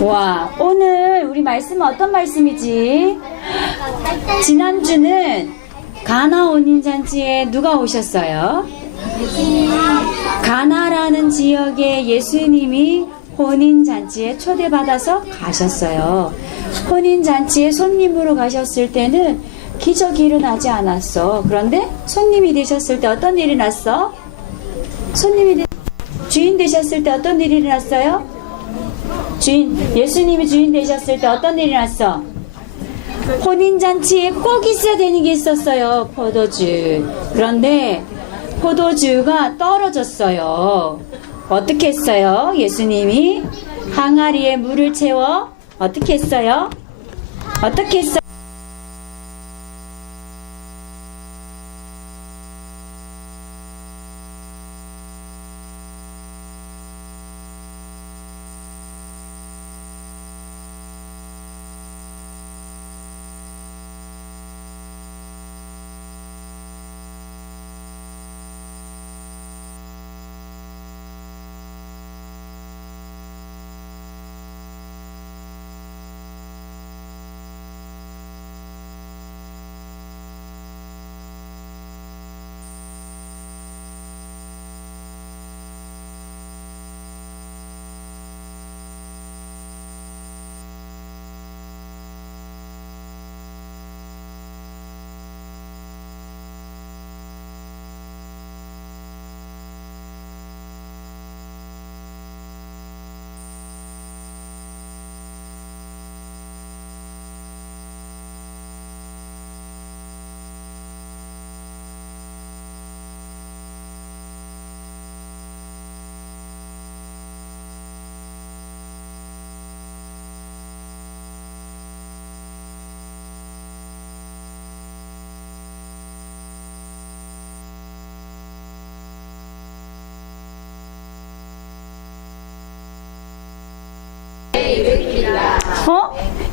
와, 오늘 우리 말씀은 어떤 말씀이지? 지난주는 가나 혼인잔치에 누가 오셨어요? 가나라는 지역에 예수님이 혼인잔치에 초대받아서 가셨어요. 혼인잔치에 손님으로 가셨을 때는 기적이 일어나지 않았어. 그런데 손님이 되셨을 때 어떤 일이 났어? 주인 되셨을 때 어떤 일이 일어났어요? 예수님이 주인 되셨을 때 어떤 일이 났어? 혼인잔치에 꼭 있어야 되는 게 있었어요. 포도주. 그런데 포도주가 떨어졌어요. 어떻게 했어요? 예수님이 항아리에 물을 채워 어떻게 했어요? 어떻게 했어요?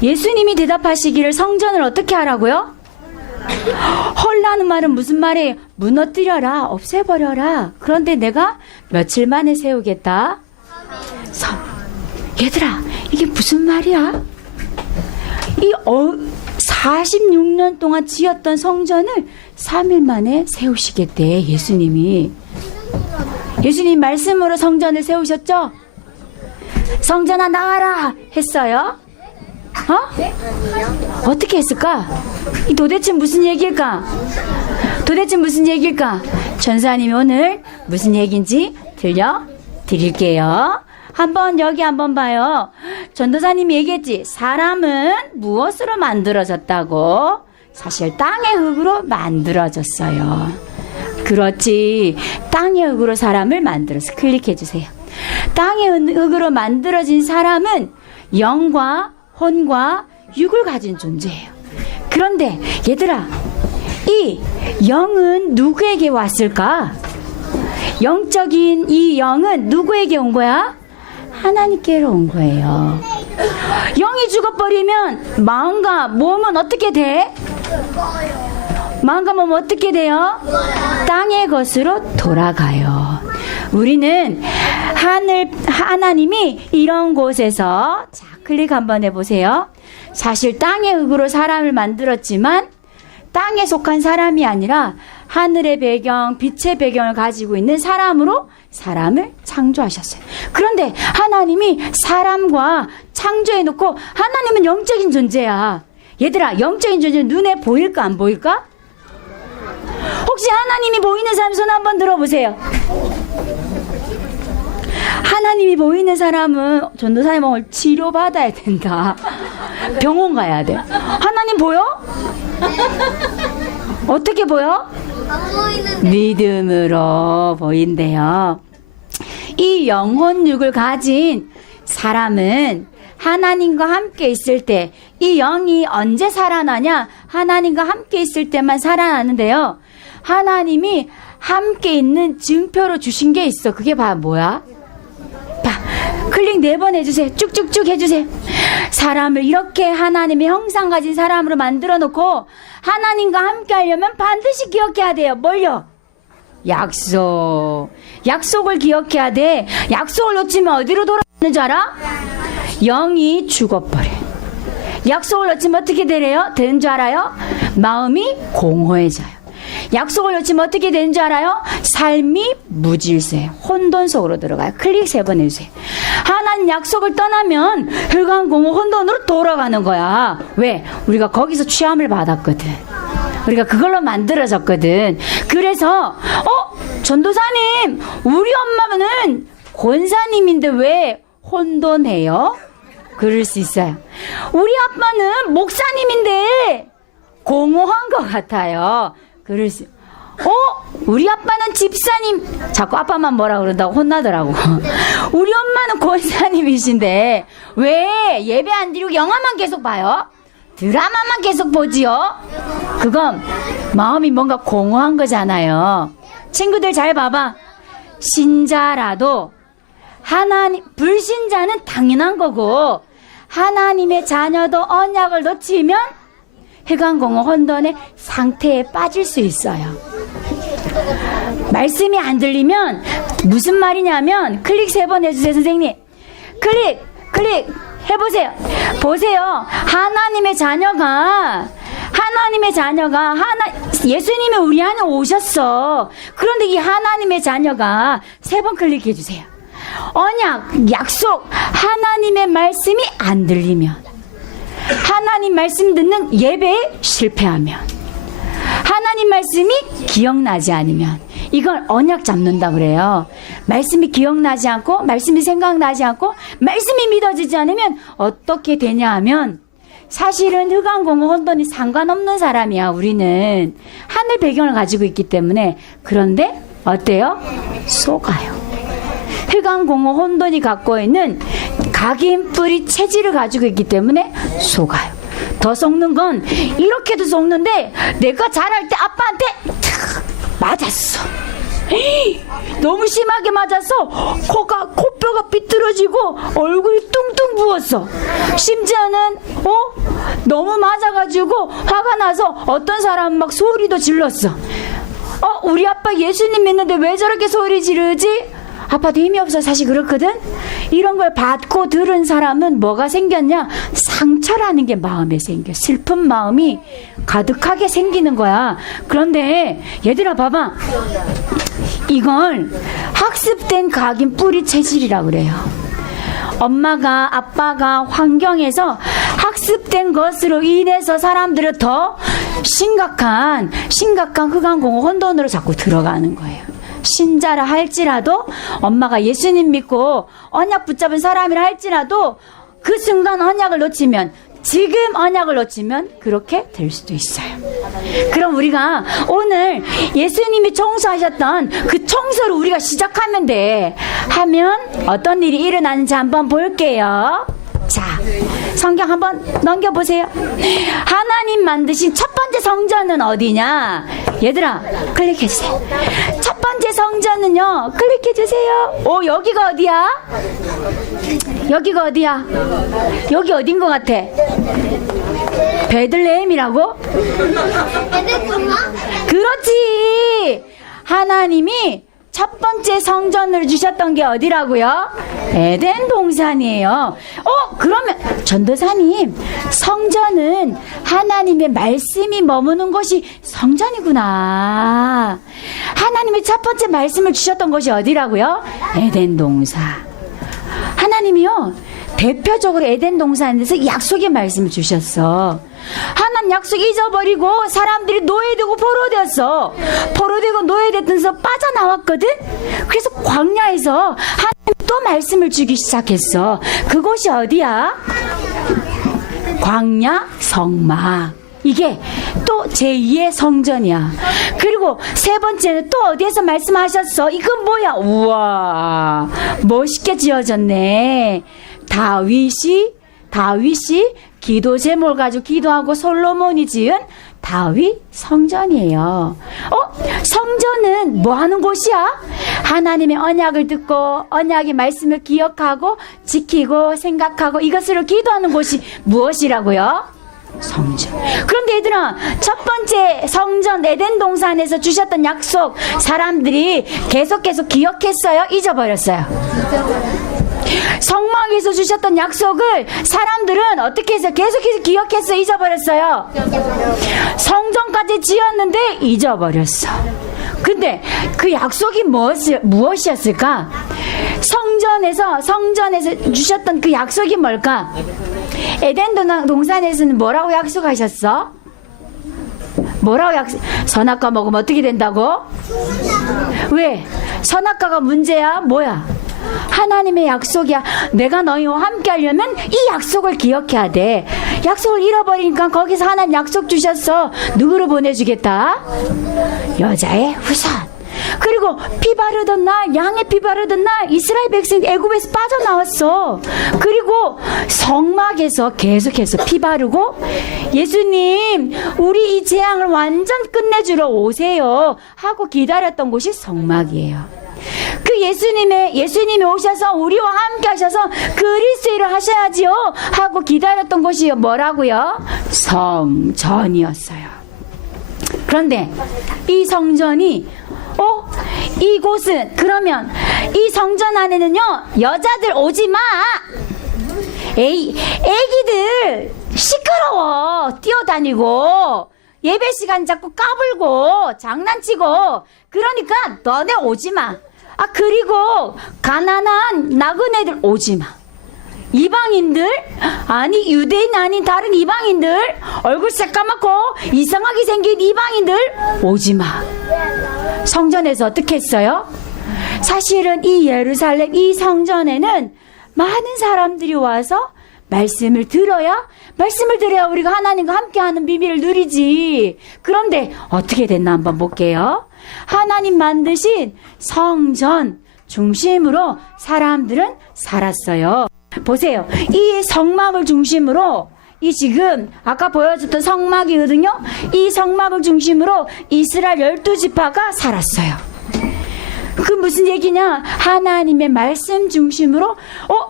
예수님이 대답하시기를 성전을 어떻게 하라고요? 헐라는 말은 무슨 말이에요? 무너뜨려라, 없애버려라. 그런데 내가 며칠 만에 세우겠다. 얘들아, 이게 무슨 말이야? 46년 동안 지었던 성전을 3일 만에 세우시겠대. 예수님이 말씀으로 성전을 세우셨죠? 성전아 나와라 했어요? 어떻게 했을까? 이 도대체 무슨 얘기일까? 전사님이 오늘 무슨 얘기인지 들려드릴게요. 여기 한번 봐요. 전도사님이 얘기했지. 사람은 무엇으로 만들어졌다고? 사실 땅의 흙으로 만들어졌어요. 그렇지. 땅의 흙으로 사람을 만들어서 클릭해주세요. 땅의 흙으로 만들어진 사람은 영과 혼과 육을 가진 존재예요. 그런데 얘들아, 이 영은 누구에게 왔을까? 영적인 이 영은 누구에게 온 거야? 하나님께로 온 거예요. 영이 죽어버리면 마음과 몸은 어떻게 돼? 마음과 몸은 어떻게 돼요? 땅의 것으로 돌아가요. 우리는 하나님이 이런 곳에서, 자, 클릭 한번 해보세요. 사실 땅의 흙으로 사람을 만들었지만 땅에 속한 사람이 아니라 하늘의 배경, 빛의 배경을 가지고 있는 사람으로 사람을 창조하셨어요. 그런데 하나님이 사람과 창조해놓고, 하나님은 영적인 존재야. 얘들아, 영적인 존재는 눈에 보일까 안 보일까? 혹시 하나님이 보이는 사람 손 한번 들어보세요. 하나님이 보이는 사람은 전도사님 오늘 치료받아야 된다. 병원 가야 돼. 하나님 보여? 어떻게 보여? 믿음으로 보인대요. 이 영혼육을 가진 사람은 하나님과 함께 있을 때, 이 영이 언제 살아나냐? 하나님과 함께 있을 때만 살아나는데요. 하나님이 함께 있는 증표로 주신 게 있어. 그게 뭐야? 클릭 4번 해주세요. 쭉쭉쭉 해주세요. 사람을 이렇게 하나님의 형상 가진 사람으로 만들어 놓고 하나님과 함께 하려면 반드시 기억해야 돼요. 뭘요? 약속을 기억해야 돼. 약속을 놓치면 어디로 돌아가는 줄 알아? 영이 죽어버려. 약속을 어찌면 어떻게 되는 줄 알아요? 마음이 공허해져요. 약속을 어찌면 어떻게 되는 줄 알아요? 삶이 무질서해요. 혼돈 속으로 들어가요. 클릭 3번 해주세요. 하나님 약속을 떠나면 흑암공허 혼돈으로 돌아가는 거야. 왜? 우리가 거기서 취함을 받았거든. 우리가 그걸로 만들어졌거든. 그래서 전도사님, 우리 엄마는 권사님인데 왜 혼돈해요? 그럴 수 있어요. 우리 아빠는 목사님인데 공허한 것 같아요. 그럴 수. 우리 아빠는 집사님. 자꾸 아빠만 뭐라 그런다고 혼나더라고. 우리 엄마는 권사님이신데 왜 예배 안 드리고 영화만 계속 봐요? 드라마만 계속 보지요? 그건 마음이 뭔가 공허한 거잖아요. 친구들 잘 봐봐. 신자라도 하나님, 불신자는 당연한 거고, 하나님의 자녀도 언약을 놓치면 흑암공허 혼돈의 상태에 빠질 수 있어요. 말씀이 안 들리면 무슨 말이냐면, 클릭 3번 해주세요, 선생님. 클릭 해보세요. 보세요. 하나님의 자녀가 예수님이 우리 안에 오셨어. 그런데 이 하나님의 자녀가 3번 클릭해 주세요. 언약, 약속, 하나님의 말씀이 안 들리면, 하나님 말씀 듣는 예배에 실패하면, 하나님 말씀이 기억나지 않으면, 이걸 언약 잡는다 그래요. 말씀이 기억나지 않고, 말씀이 생각나지 않고, 말씀이 믿어지지 않으면 어떻게 되냐 하면, 사실은 흑암공허 혼돈이 상관없는 사람이야. 우리는 하늘 배경을 가지고 있기 때문에. 그런데 어때요? 속아요. 흑암공허 혼돈이 갖고 있는 각인 뿌리 체질을 가지고 있기 때문에 속아요. 더 속는 건 이렇게도 속는데, 내가 자랄 때 아빠한테 맞았어. 너무 심하게 맞아서 코뼈가 삐뚤어지고 얼굴이 뚱뚱 부었어. 심지어는 너무 맞아가지고 화가 나서 어떤 사람은 막 소리도 질렀어. 우리 아빠 예수님 믿는데 왜 저렇게 소리 지르지? 아빠도 힘이 없어. 사실 그렇거든. 이런 걸 받고 들은 사람은 뭐가 생겼냐? 상처라는 게 마음에 생겨. 슬픈 마음이 가득하게 생기는 거야. 그런데 얘들아 봐봐. 이걸 학습된 각인 뿌리 체질이라고 그래요. 엄마가, 아빠가, 환경에서 학습된 것으로 인해서 사람들은 더 심각한 흑암공허 혼돈으로 자꾸 들어가는 거예요. 신자라 할지라도, 엄마가 예수님 믿고 언약 붙잡은 사람이라 할지라도, 그 순간 언약을 놓치면, 지금 언약을 놓치면 그렇게 될 수도 있어요. 그럼 우리가 오늘 예수님이 청소하셨던 그 청소를 우리가 시작하면 돼. 하면 어떤 일이 일어나는지 한번 볼게요. 자, 성경 한번 넘겨보세요. 하나님 만드신 첫 번째 성전은 어디냐? 얘들아, 클릭해주세요. 첫 번째 성전은요, 클릭해주세요. 여기가 어디야? 여기가 어디야? 여기 어딘 것 같아? 베들레헴이라고? 그렇지! 하나님이 첫 번째 성전을 주셨던 게 어디라고요? 에덴 동산이에요. 그러면 전도사님, 성전은 하나님의 말씀이 머무는 곳이 성전이구나. 하나님이 첫 번째 말씀을 주셨던 곳이 어디라고요? 에덴 동산. 하나님이요, 대표적으로 에덴 동산에서 약속의 말씀을 주셨어. 하나님 약속 잊어버리고 사람들이 노예되고 포로되었어. 포로되고 노예됐던 빠져나왔거든. 그래서 광야에서 하나님 또 말씀을 주기 시작했어. 그곳이 어디야? 광야 성막. 이게 또 제2의 성전이야. 그리고 세 번째는 또 어디에서 말씀하셨어? 이건 뭐야? 우와, 멋있게 지어졌네. 다윗이 기도 제목을 가지고 기도하고 솔로몬이 지은 다윗 성전이에요. 성전은 뭐 하는 곳이야? 하나님의 언약을 듣고 언약의 말씀을 기억하고 지키고 생각하고 이것으로 기도하는 곳이 무엇이라고요? 성전. 그런데 얘들아, 첫 번째 성전 에덴 동산에서 주셨던 약속 사람들이 계속 기억했어요? 잊어버렸어요? 성막에서 주셨던 약속을 사람들은 어떻게 해서 계속해서 기억해서 잊어버렸어요. 성전까지 지었는데 잊어버렸어. 근데 그 약속이 무엇이었을까? 성전에서 주셨던 그 약속이 뭘까? 에덴 동산에서는 뭐라고 약속하셨어? 선악과 먹으면 어떻게 된다고? 왜? 선악과가 문제야? 뭐야? 하나님의 약속이야. 내가 너희와 함께 하려면 이 약속을 기억해야 돼. 약속을 잃어버리니까 거기서 하나님 약속 주셨어. 누구로 보내주겠다? 여자의 후손. 그리고 피 바르던 날, 양의 피 바르던 날 이스라엘 백성이 애굽에서 빠져나왔어. 그리고 성막에서 계속해서 피 바르고, 예수님 우리 이 재앙을 완전 끝내주러 오세요 하고 기다렸던 곳이 성막이에요. 그 예수님이 오셔서 우리와 함께 하셔서 그리스도를 하셔야지요 하고 기다렸던 곳이 뭐라고요? 성전이었어요. 그런데 이 성전이 이곳은, 그러면 이 성전 안에는요 여자들 오지 마. 애기들 시끄러워, 뛰어다니고 예배 시간 자꾸 까불고 장난치고, 그러니까 너네 오지 마. 그리고 가난한 나그네들 오지 마. 이방인들, 아니 유대인 아닌 다른 이방인들, 얼굴 새까맣고 이상하게 생긴 이방인들 오지 마. 성전에서 어떻게 했어요? 사실은 이 예루살렘 이 성전에는 많은 사람들이 와서 말씀을 들어야 우리가 하나님과 함께하는 비밀을 누리지. 그런데 어떻게 됐나 한번 볼게요. 하나님 만드신 성전 중심으로 사람들은 살았어요. 보세요. 이 성막을 중심으로, 이 지금 아까 보여줬던 성막이거든요. 이 성막을 중심으로 이스라엘 12지파가 살았어요. 그 무슨 얘기냐? 하나님의 말씀 중심으로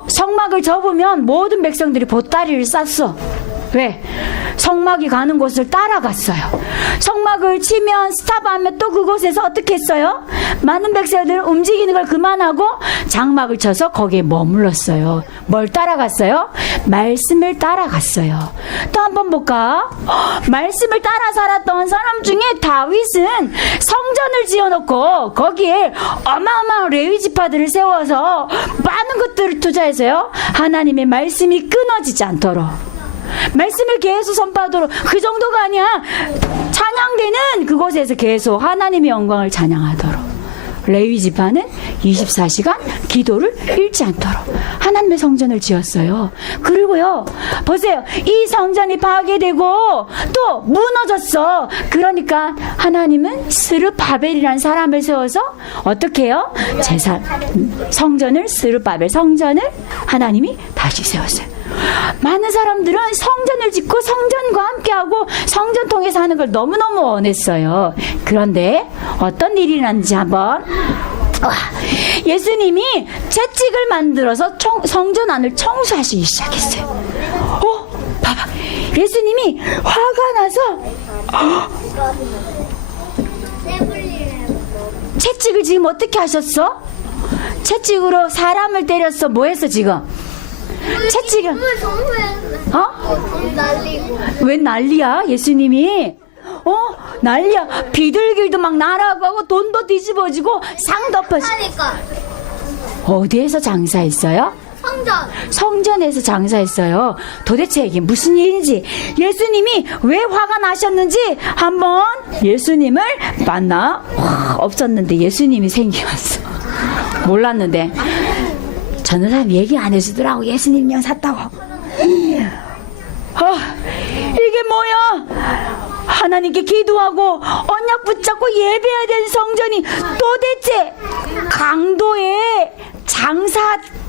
성막을 접으면 모든 백성들이 보따리를 쌌어. 왜? 성막이 가는 곳을 따라갔어요. 성막을 치면 스탑하면 또 그곳에서 어떻게 했어요? 많은 백성들은 움직이는 걸 그만하고 장막을 쳐서 거기에 머물렀어요. 뭘 따라갔어요? 말씀을 따라갔어요. 또 한번 볼까? 말씀을 따라 살았던 사람 중에 다윗은 성전을 지어놓고 거기에 어마어마한 레위지파들을 세워서 많은 것들을 투자해서요 하나님의 말씀이 끊어지지 않도록, 말씀을 계속 선포하도록, 그 정도가 아니야, 찬양되는 그곳에서 계속 하나님의 영광을 찬양하도록 레위지파는 24시간 기도를 잃지 않도록 하나님의 성전을 지었어요. 그리고요 보세요, 이 성전이 파괴되고 또 무너졌어. 그러니까 하나님은 스룹바벨이라는 사람을 세워서 어떻게 해요? 성전을 하나님이 다시 세웠어요. 많은 사람들은 성전을 짓고 성전과 함께하고 성전 통해서 하는 걸 너무너무 원했어요. 그런데 어떤 일이 났는지 한번, 예수님이 채찍을 만들어서 성전 안을 청소하시기 시작했어요. 봐봐, 예수님이 화가 나서 채찍을 지금 어떻게 하셨어? 채찍으로 사람을 때렸어. 뭐 했어 지금? 채찍을 왜 난리야? 예수님이 난리야. 비둘기도 막 날아가고 돈도 뒤집어지고 상 덮어지고. 어디에서 장사했어요? 성전에서 장사했어요. 도대체 이게 무슨 일인지, 예수님이 왜 화가 나셨는지 한번 예수님을 만나 없었는데 예수님이 생겼어. 몰랐는데 저는 사람 얘기 안 해주더라고. 예수님 영 샀다고. 이게 뭐야? 하나님께 기도하고 언약 붙잡고 예배해야 되는 성전이 도대체 강도에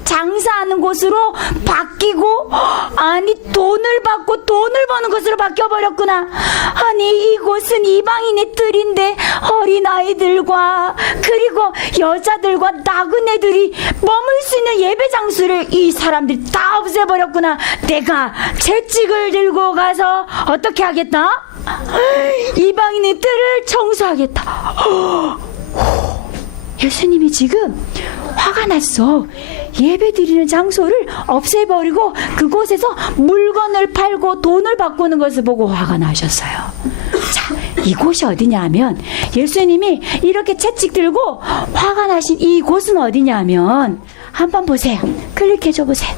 장사하는 곳으로 바뀌고, 아니 돈을 받고 돈을 버는 곳으로 바뀌어버렸구나. 아니 이곳은 이방인의 뜰인데 어린아이들과 그리고 여자들과 나그네들이 머물 수 있는 예배 장소를 이 사람들이 다 없애버렸구나. 내가 채찍을 들고 가서 어떻게 하겠다? 이방인의 뜰을 청소하겠다. 예수님이 지금 화가 났어. 예배 드리는 장소를 없애버리고 그곳에서 물건을 팔고 돈을 바꾸는 것을 보고 화가 나셨어요. 자, 이곳이 어디냐면 예수님이 이렇게 채찍 들고 화가 나신 이곳은 어디냐면 한번 보세요. 클릭해줘 보세요.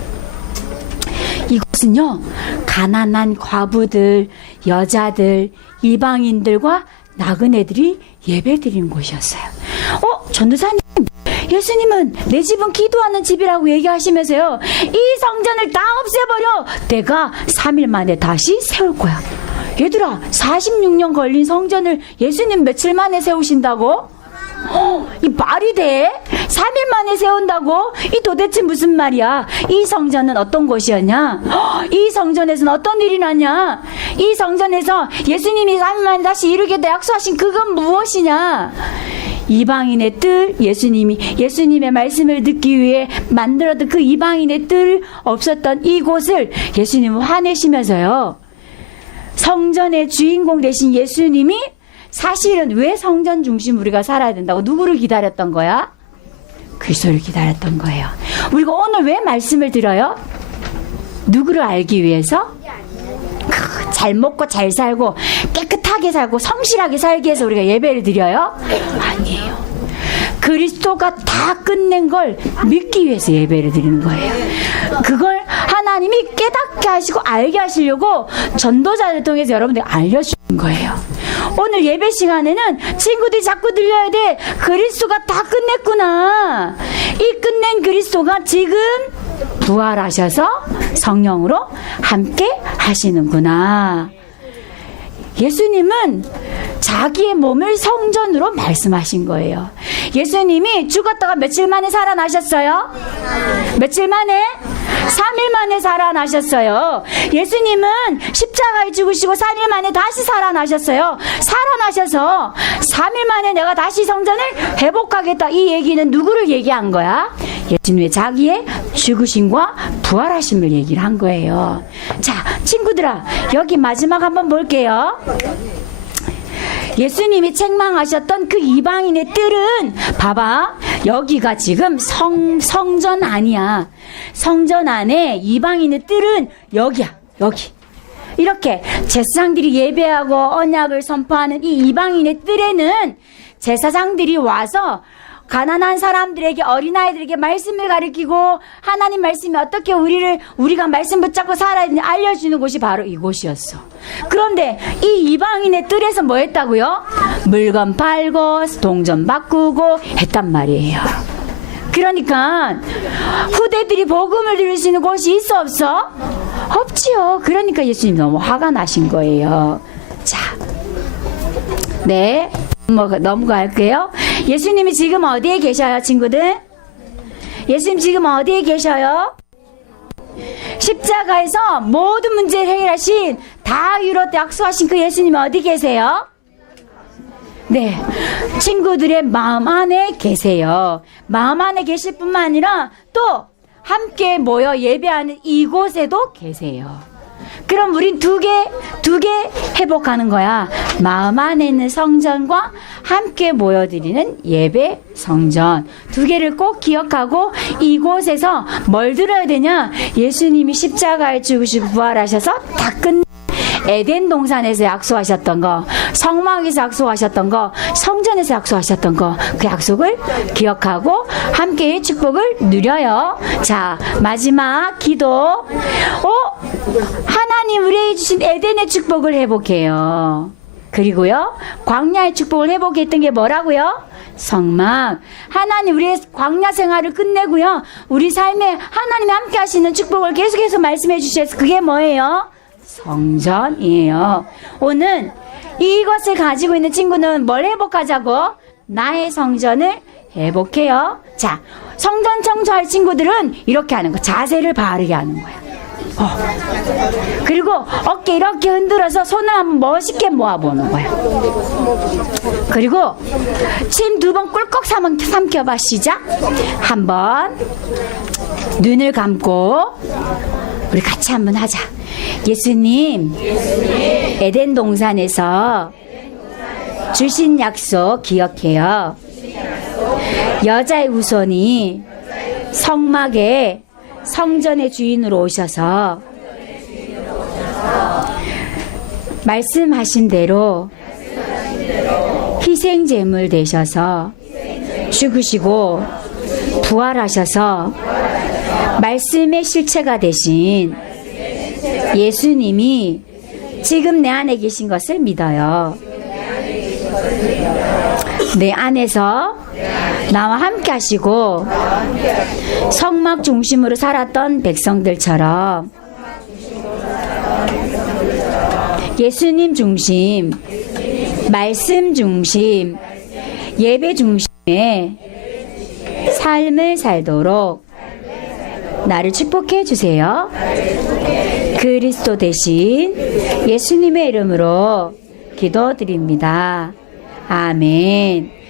이곳은요, 가난한 과부들, 여자들, 이방인들과 나그네들이 예배 드리는 곳이었어요. 전도사님, 예수님은 내 집은 기도하는 집이라고 얘기하시면서요, 이 성전을 다 없애버려. 내가 3일 만에 다시 세울 거야. 얘들아, 46년 걸린 성전을 예수님 며칠 만에 세우신다고? 이 말이 돼? 3일 만에 세운다고? 이 도대체 무슨 말이야? 이 성전은 어떤 곳이었냐? 이 성전에서는 어떤 일이 나냐? 이 성전에서 예수님이 3일 만에 다시 이루겠다 약속하신 그건 무엇이냐? 이방인의 뜰, 예수님의 말씀을 듣기 위해 만들었던 그 이방인의 뜰 없었던 이곳을 예수님은 화내시면서요, 성전의 주인공 되신 예수님이 사실은 왜 성전 중심 우리가 살아야 된다고 누구를 기다렸던 거야? 그리스도를 기다렸던 거예요. 우리가 오늘 왜 말씀을 들어요? 누구를 알기 위해서? 잘 먹고 잘 살고 깨끗하게 살고 성실하게 살기 위해서 우리가 예배를 드려요? 아니에요. 그리스도가 다 끝낸 걸 믿기 위해서 예배를 드리는 거예요. 그걸 하나님이 깨닫게 하시고 알게 하시려고 전도자를 통해서 여러분들 알려주는 거예요. 오늘 예배 시간에는 친구들이 자꾸 들려야 돼. 그리스도가 다 끝냈구나. 이 끝낸 그리스도가 지금 부활하셔서 성령으로 함께 하시는구나. 예수님은 자기의 몸을 성전으로 말씀하신 거예요. 예수님이 죽었다가 며칠 만에 살아나셨어요? 며칠 만에? 3일 만에 살아나셨어요. 예수님은 십자가에 죽으시고 3일 만에 다시 살아나셨어요. 살아나셔서 3일 만에 내가 다시 성전을 회복하겠다. 이 얘기는 누구를 얘기한 거야? 예수님의 자기의 죽으심과 부활하심을 얘기를 한 거예요. 자, 친구들아, 여기 마지막 한번 볼게요. 예수님이 책망하셨던 그 이방인의 뜰은, 봐봐, 여기가 지금 성전 아니야. 성전 안에 이방인의 뜰은 여기야, 여기. 이렇게 제사장들이 예배하고 언약을 선포하는 이 이방인의 뜰에는 제사장들이 와서 가난한 사람들에게, 어린아이들에게 말씀을 가르치고 하나님 말씀이 어떻게 우리가 말씀 붙잡고 살아야 되는지 알려주는 곳이 바로 이곳이었어. 그런데 이 이방인의 뜰에서 뭐 했다고요? 물건 팔고 동전 바꾸고 했단 말이에요. 그러니까 후대들이 복음을 들을 수 있는 곳이 있어 없어? 없지요. 그러니까 예수님 너무 화가 나신 거예요. 자, 네, 넘어갈게요. 예수님이 지금 어디에 계셔요, 친구들? 예수님 지금 어디에 계셔요? 십자가에서 모든 문제를 해결하신, 다 이루었다 약속하신 그 예수님 어디 계세요? 네, 친구들의 마음 안에 계세요. 마음 안에 계실 뿐만 아니라 또 함께 모여 예배하는 이곳에도 계세요. 그럼 우린 두 개 회복하는 거야. 마음 안에 있는 성전과 함께 모여드리는 예배 성전. 두 개를 꼭 기억하고 이곳에서 뭘 들어야 되냐? 예수님이 십자가에 죽으시고 부활하셔서 다 끝 에덴 동산에서 약속하셨던 거, 성막에서 약속하셨던 거, 성전에서 약속하셨던 거, 그 약속을 기억하고 함께의 축복을 누려요. 자, 마지막 기도. 하나님 우리에게 주신 에덴의 축복을 회복해요. 그리고요, 광야의 축복을 회복했던 게 뭐라고요? 성막. 하나님 우리의 광야 생활을 끝내고요, 우리 삶에 하나님이 함께 하시는 축복을 계속해서 말씀해 주셔서 그게 뭐예요? 성전이에요. 오늘 이것을 가지고 있는 친구는 뭘 회복하자고? 나의 성전을 회복해요. 자, 성전 청소할 친구들은 이렇게 하는 거, 자세를 바르게 하는 거야. 그리고 어깨 이렇게 흔들어서 손을 한번 멋있게 모아보는 거야. 그리고 침 2번 꿀꺽 삼켜봐. 시작. 한번 눈을 감고 우리 같이 한번 하자. 예수님, 에덴 동산에서 주신 약속 기억해요. 여자의 후손이 성막의 성전의 주인으로 오셔서 말씀하신 대로 희생 제물 되셔서 죽으시고 부활하셔서 말씀의 실체가 되신 예수님이 지금 내 안에 계신 것을 믿어요. 내 안에서 나와 함께 하시고 성막 중심으로 살았던 백성들처럼 예수님 중심, 말씀 중심, 예배 중심의 삶을 살도록 나를 축복해 주세요. 그리스도 대신 예수님의 이름으로 기도드립니다. 아멘.